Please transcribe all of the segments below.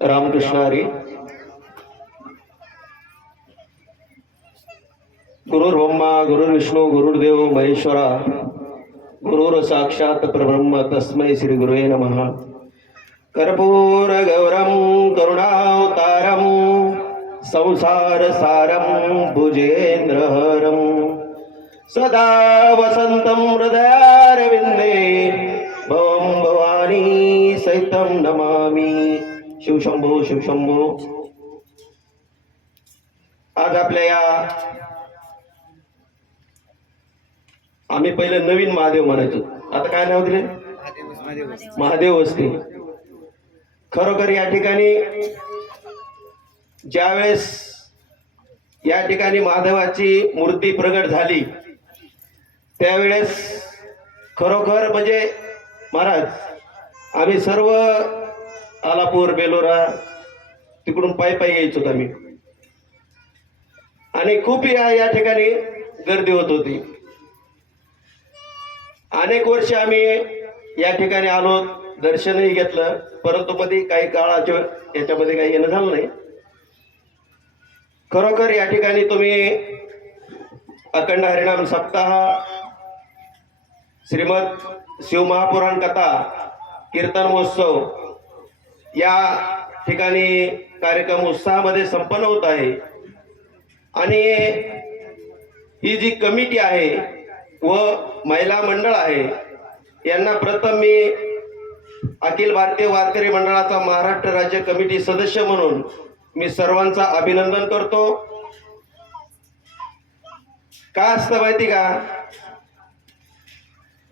रामकृष्ण हरी. गुरुर्ब्रह्मा गुरुर्विष्णू गुरुर्देव महेश्वरा गुरुर साक्षात परब्रह्म तस्मै श्री गुरुवे नमः. कर्पूर गौरम करुणावतारम संसार सारम भुजेंद्रहरम सदा वसंतम हृदयारविंदे भवं भवानी सहितं नमामि. शिवशंभो शिवशंभो. आज आपल्या आम्ही पहिले नवीन महादेव म्हणायचो, आता काय नाव दिले? महादेव वस्ती. खरोखर या ठिकाणी ज्यावेळेस या ठिकाणी महादेवाची मूर्ती प्रगट झाली त्यावेळेस खरोखर म्हणजे महाराज आम्ही सर्व आलापूर बेलोरा तिकडून पायी पायी यायचो आम्ही आणि खूप या ठिकाणी गर्दी होत होती. अनेक वर्ष आम्ही या ठिकाणी आलो, दर्शनही घेतलं, परंतु मध्ये काही काळाच्या याच्यामध्ये काही येणं झालं नाही. खरोखर या ठिकाणी तुम्ही अखंड हरिनाम सप्ताह, श्रीमद शिवमहापुराण कथा, कीर्तन महोत्सव या ठिकाणी कार्यक्रम उत्साहामध्ये संपन्न होत आहे. आणि ही जी कमिटी आहे व महिला मंडळ आहे यांना प्रथम मी अखिल भारतीय वारकरी मंडळाचा महाराष्ट्र राज्य कमिटी सदस्य म्हणून मी सर्वांचा अभिनंदन करतो. काय असतं माहिती का,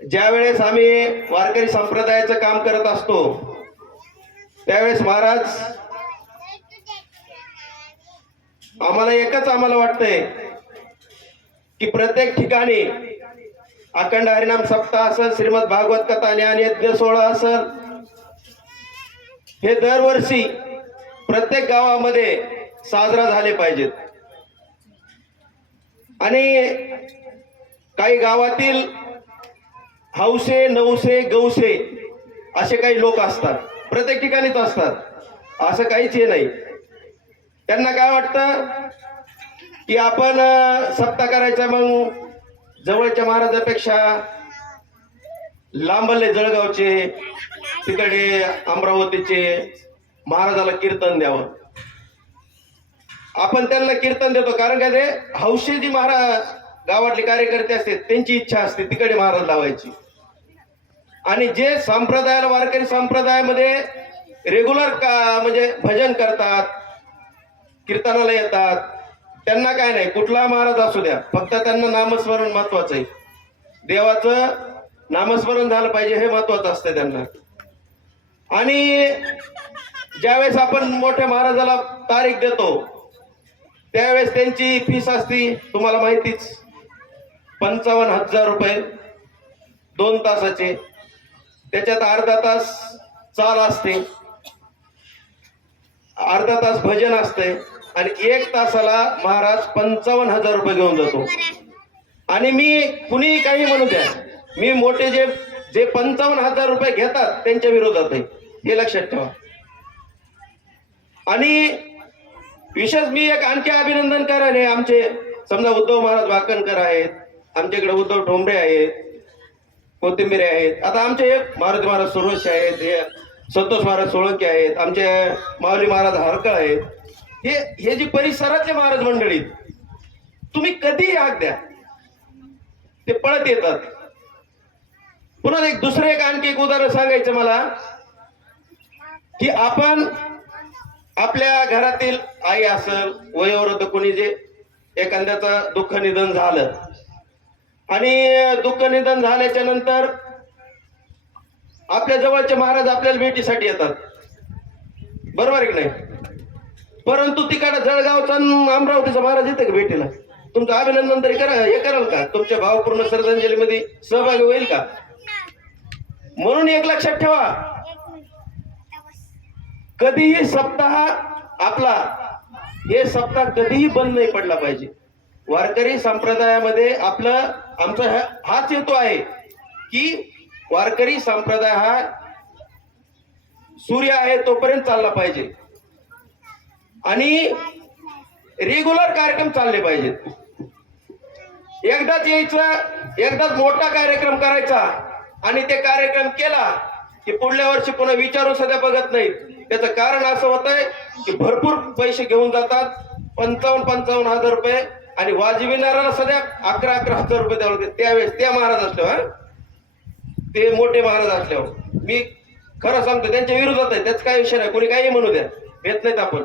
ज्यावेळेस आम्ही वारकरी संप्रदायाचं काम करत असतो त्यावेळेस महाराज आम्हाला वाटतंय की प्रत्येक ठिकाणी अखंड हरिनाम सप्ताह असेल, श्रीमद भागवत कथा ज्ञान यज्ञ सोहळा असेल, हे दरवर्षी प्रत्येक गावामध्ये साजरा झाले पाहिजेत. आणि काही गावातील हौसे नवसे गौसे असे काही लोक असतात, प्रत्येक ठिकाणीच असतात, असं काहीच हे नाही. त्यांना काय वाटतं की आपण सप्ताह करायचा, मग जवळच्या महाराजापेक्षा लांबले जळगावचे तिकडे अमरावतीचे महाराजाला कीर्तन द्यावं. आपण त्यांना कीर्तन देतो कारण काय, ते हौशी जी महाराज गावातले कार्यकर्ते असते त्यांची इच्छा असते तिकडे महाराज लावायची. आणि जे संप्रदायाला वारकरी संप्रदायामध्ये रेग्युलर म्हणजे भजन करतात, कीर्तनाला येतात, त्यांना काय नाही, कुठला महाराज असू द्या, फक्त त्यांना नामस्मरण महत्वाचं आहे. देवाचं नामस्मरण झालं पाहिजे हे महत्वाचं असतं त्यांना. आणि ज्यावेळेस आपण मोठ्या महाराजाला तारीख देतो त्यावेळेस त्यांची फीस असती, तुम्हाला माहितीच, 55,000 रुपये 2 तासाचे. त्याच्यात अर्धा तास चाल असते, अर्धा तास भजन असते आणि 1 तासाला महाराज 55,000 रुपये घेऊन जातो. आणि मी कुणी काही म्हणू द्या, मी मोठे जे 55,000 रुपये घेतात त्यांच्या विरोधात आहे, हे लक्षात ठेवा. आणि विशेष मी एक आणखी अभिनंदन करायला, आमचे समजा उद्धव महाराज वाकणकर आहेत, आमच्याकडे उद्धव ठोंबरे आहेत, कोथिंबिरे आहेत, आता आमचे मारुती महाराज सुरवशी आहेत, हे संतोष महाराज सोळंकी आहेत, आमचे माऊली महाराज हरकळ आहेत. हे जी परिसरातले महाराज मंडळी, तुम्ही कधीही हाक द्या ते पळत येतात. पुन्हा दुसरं आणखी एक उदाहरण सांगायचं मला, की आपण आपल्या घरातील आई असेल, वयोवृद्ध कोणी जे एखाद्याचं दुःख निधन झालं आणि दुःख निधन झाल्याच्या नंतर आपल्या जवळचे महाराज आपल्याला भेटीसाठी येतात, बरोबर आहे की नाही? परंतु तिकडे जळगावचा अमरावतीचा महाराज येते का भेटीला? तुमचं अभिनंदन तरी करा, हे कराल का? तुमच्या भावपूर्ण श्रद्धांजलीमध्ये सहभागी होईल का? म्हणून एक लक्षात ठेवा, कधीही सप्ताह आपला हे सप्ताह कधीही बंद नाही पडला पाहिजे. वारकरी संप्रदायामध्ये आमचा हाच हेतू आहे की वारकरी संप्रदाय हा सूर्य आहे तोपर्यंत चालला पाहिजे आणि रेग्युलर कार्यक्रम चालले पाहिजेत. एकदाच यायचं, एकदाच मोठा कार्यक्रम करायचा आणि ते कार्यक्रम केला की पुढल्या वर्षी पुन्हा विचारून सध्या बघत नाहीत. त्याचं कारण असं होत आहे की भरपूर पैसे घेऊन जातात, 55-55 हजार रुपये, आणि वाजविणाऱ्याला सध्या 11-11 हजार रुपये द्यावे लागते. त्यावेळेस त्या महाराज असल्यावर, ते मोठे महाराज असल्यावर मी खरं सांगतो त्यांच्या विरोधात आहे. त्याच काही विषय नाही, कोणी काही म्हणू द्या, भेट नाहीत आपण,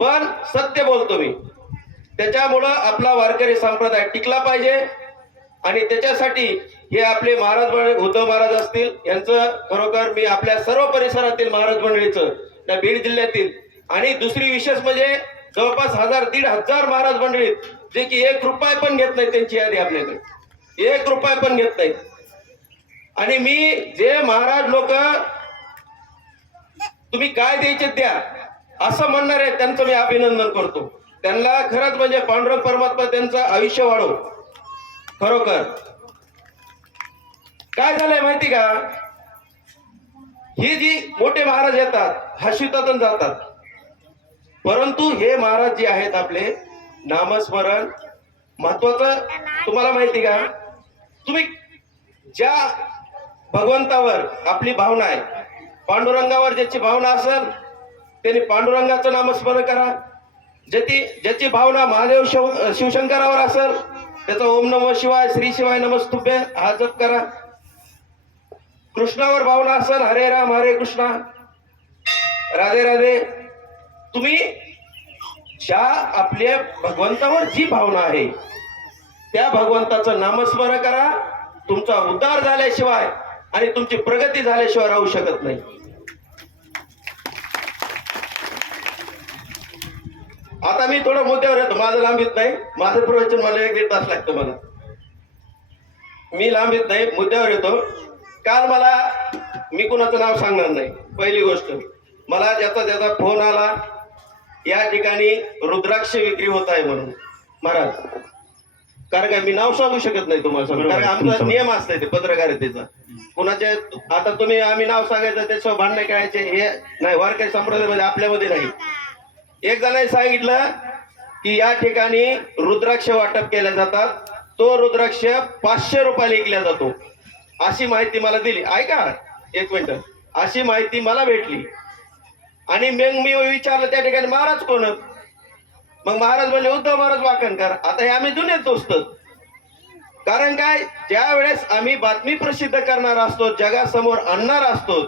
पण सत्य बोलतो मी. त्याच्यामुळं आपला वारकरी संप्रदाय टिकला पाहिजे आणि त्याच्यासाठी हे आपले महाराज उद्धव महाराज असतील यांचं खरोखर मी आपल्या सर्व परिसरातील महाराज मंडळीचं, त्या बीड जिल्ह्यातील, आणि दुसरी विशेष म्हणजे जवळपास 1000-1500 महाराज मंडळीत जे की 1 रुपया पण घेत नाहीत, त्यांची यादी आपल्याकडे 1 रुपया पण घेत नाहीत. आणि मी जे महाराज लोक तुम्ही काय द्यायचे द्या असं म्हणणार आहे त्यांचं मी अभिनंदन करतो. त्यांना खरंच म्हणजे पांडुरंग परमात्मा त्यांचं आयुष्य वाढव. खरोखर काय झालंय माहिती का, ही जी मोठे महाराज येतात हसवितात जातात, परंतु हे महाराज जे आहेत आपले नामस्मरण महत्वाचं. तुम्हाला माहिती का, तुम्ही ज्या भगवंतावर आपली भावना आहे, पांडुरंगावर ज्याची भावना असेल त्यांनी पांडुरंगाचं नामस्मरण करा. ज्याची भावना महादेव शिवशंकरावर असेल त्याचा ओम नमः शिवाय, श्री शिवाय नमस्तुभ्य हा जप करा. कृष्णावर भावना असेल हरे राम हरे कृष्णा, राधे राधे. तुम्ही ज्या आपल्या भगवंतावर जी भावना आहे त्या भगवंताचं नामस्मरण करा. तुमचा उद्धार झाल्याशिवाय आणि तुमची प्रगती झाल्याशिवाय राहू शकत नाही. आता मी थोडं मुद्द्यावर येतो, माझं लांबीत नाही, माझं प्रवचन मला 1-1.5 तास लागतं. मला मी लांबीत नाही, मुद्द्यावर येतो. काल मी कुणाचं नाव सांगणार नाही. पहिली गोष्ट, मला ज्याचा फोन आला या ठिकाणी रुद्राक्ष विक्री होत आहे म्हणून महाराज, कारण काय मी नाव सांगू शकत नाही तुम्हाला समोर, कारण आमचा नियम असतंय ते पत्रकारितेचा. कुणाच्या आता आम्ही नाव सांगायचं त्याच्यावर भांडणे करायचे हे नाही, वारकरी संप्रदायामध्ये आपल्यामध्ये नाही. एक जणांनी सांगितलं की या ठिकाणी रुद्राक्ष वाटप केल्या जातात, तो रुद्राक्ष 500 रुपयाला विकला जातो अशी माहिती मला दिली. ऐका 1 मिनिट, अशी माहिती मला भेटली. आणि मग मी विचारलं त्या ठिकाणी महाराज कोण, मग महाराज म्हणजे उद्धव महाराज वाकणकर. आता हे आम्ही जुनेच दोस्त, कारण काय ज्या वेळेस आम्ही बातमी प्रसिद्ध करणार असतो, जगासमोर आणणार असतो,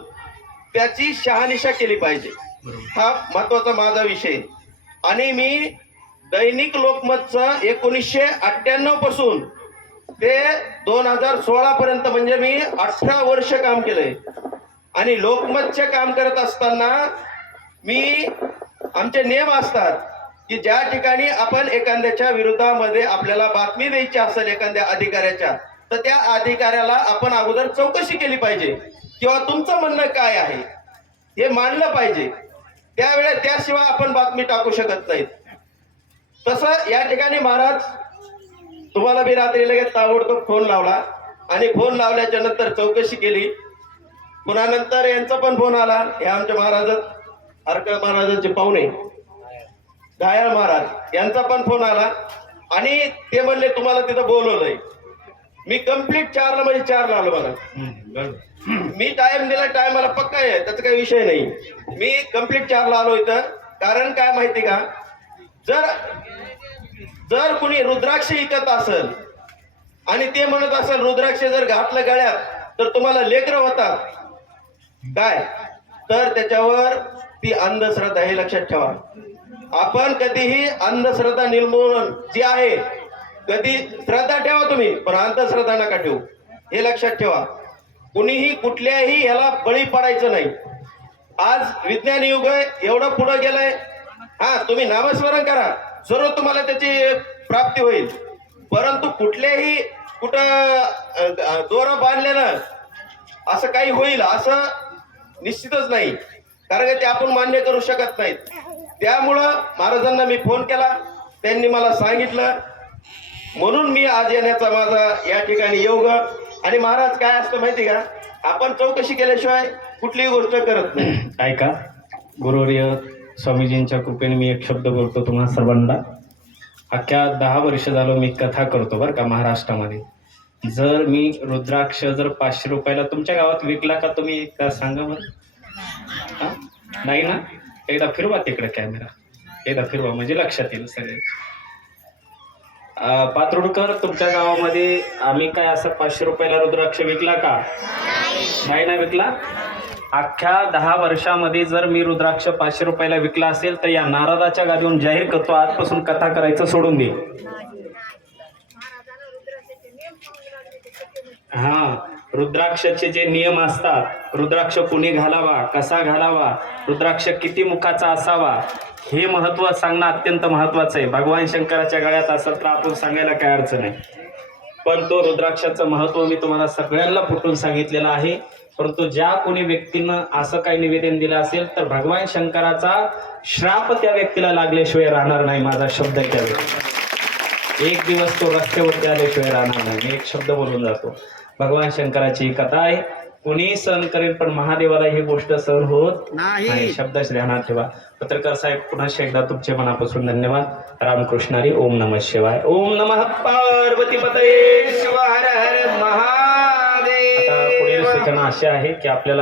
त्याची शहानिशा केली पाहिजे. हा महत्वाचा माझा विषय. आणि मी दैनिक लोकमतचं 1998 पासून ते 2016 पर्यंत म्हणजे मी 18 वर्ष काम केलंय. आणि लोकमतचे काम करत असताना आमचे नियम असतात की ज्या ठिकाणी आपण एखाद्याच्या विरोधामध्ये आपल्याला बातमी द्यायची असेल एखाद्या अधिकाऱ्याच्या, तर त्या अधिकाऱ्याला आपण अगोदर चौकशी केली पाहिजे किंवा तुमचं म्हणणं काय आहे हे मांडलं पाहिजे. त्याशिवाय आपण बातमी टाकू शकत नाहीत. तसं या ठिकाणी महाराज तुम्हाला मी रात्री लगेच ताबडतोब फोन लावला आणि फोन लावल्याच्या नंतर चौकशी केली. पुन्हा नंतर यांचा पण फोन आला, हे आमचे महाराज हरकळ महाराजांचे पाहुणे दयाळ महाराज यांचा पण फोन आला आणि ते म्हणले तुम्हाला तिथं बोलवलंय. मी कंप्लीट 4ला म्हणजे 4ला आलो. मला मी टाइम दिला, टाइम मला पक्का आहे, त्याचा काही विषय नाही. मी कंप्लीट 4ला आलो इथं. कारण काय माहिती का, जर कुणी रुद्राक्ष विकत असेल आणि ते म्हणत असेल रुद्राक्ष जर घातलं गळ्यात तर तुम्हाला लेकरं होतात काय, तर त्याच्यावर ती अंधश्रद्धा, हे लक्षात ठेवा. आपण कधीही अंधश्रद्धा निर्मूलन जी आहे, कधी श्रद्धा ठेवा तुम्ही, पण अंधश्रद्धा नका ठेवू, हे लक्षात ठेवा. कुणीही कुठल्याही याला बळी पडायचं नाही. आज विज्ञान युग आहे, एवढं पुढे गेलंय. हा, तुम्ही नामस्मरण करा, सर्व तुम्हाला त्याची प्राप्ती होईल. परंतु कुठं दोरा बांधलेलं असं काही होईल असं निश्चितच नाही, कारण की ते आपण मान्य करू शकत नाहीत. त्यामुळं महाराजांना मी फोन केला, त्यांनी मला सांगितलं, म्हणून मी आज येण्याचा माझा या ठिकाणी योग. आणि महाराज काय असतं माहिती का, आपण चौकशी केल्याशिवाय कुठलीही गोष्ट करत नाही. ऐका, गुरुवर्य स्वामीजींच्या कृपेने मी एक शब्द बोलतो तुम्हा सर्वांना. अख्ख्या 10 वर्ष झालो मी कथा करतो बरं का महाराष्ट्रामध्ये. जर मी रुद्राक्ष जर 500 रुपयाला तुमच्या गावात विकला का तुम्ही एकदा सांगा बरं. हा नाही ना, एकदा फिरवा तिकडे कॅमेरा, एकदा फिरवा म्हणजे लक्षात येईल सगळे. पात्रोडकर, तुमच्या गावामध्ये आम्ही काय असं 500 रुपयाला रुद्राक्ष विकला का? नाही ना विकला. अख्ख्या 10 वर्षामध्ये जर मी रुद्राक्ष 500 रुपयाला विकला असेल तर या नारदाच्या गादीवरून जाहीर करतो, आजपासून कथा करायचं सोडून दे. हा, रुद्राक्षाचे जे नियम असतात, रुद्राक्ष कुणी घालावा, कसा घालावा, रुद्राक्ष किती मुखाचा असावा, हे महत्त्व सांगणं अत्यंत महत्त्वाचं आहे. भगवान शंकराच्या गळ्यात असेल तर आपण सांगायला काय अडचण आहे, पण तो रुद्राक्षाचं महत्त्व मी तुम्हाला सगळ्यांना फुटून सांगितलेलं आहे. परंतु ज्या कोणी व्यक्तीनं असं काही निवेदन दिलं असेल तर भगवान शंकराचा श्राप त्या व्यक्तीला लागल्याशिवाय राहणार नाही. माझा शब्द त्यावेळी एक दिवस तो रस्त्यावरती आल्याशिवाय राहणार नाही. मी एक शब्द बोलून जातो. भगवान शंकराची ही कथा आहे, कोणी सहन करेल पण महादेवाला ही गोष्ट सहन होत नाही. शब्द ध्यानात ठेवा. पत्रकार साहेब, पुन्हा एकदा तुमचे मनापासून धन्यवाद. रामकृष्णारी. ओम नमः शिवाय. ओम नमः पार्वतीपतये शिव. हर हर महादेव. आता पुढील सूचना अशी आहे की आपल्याला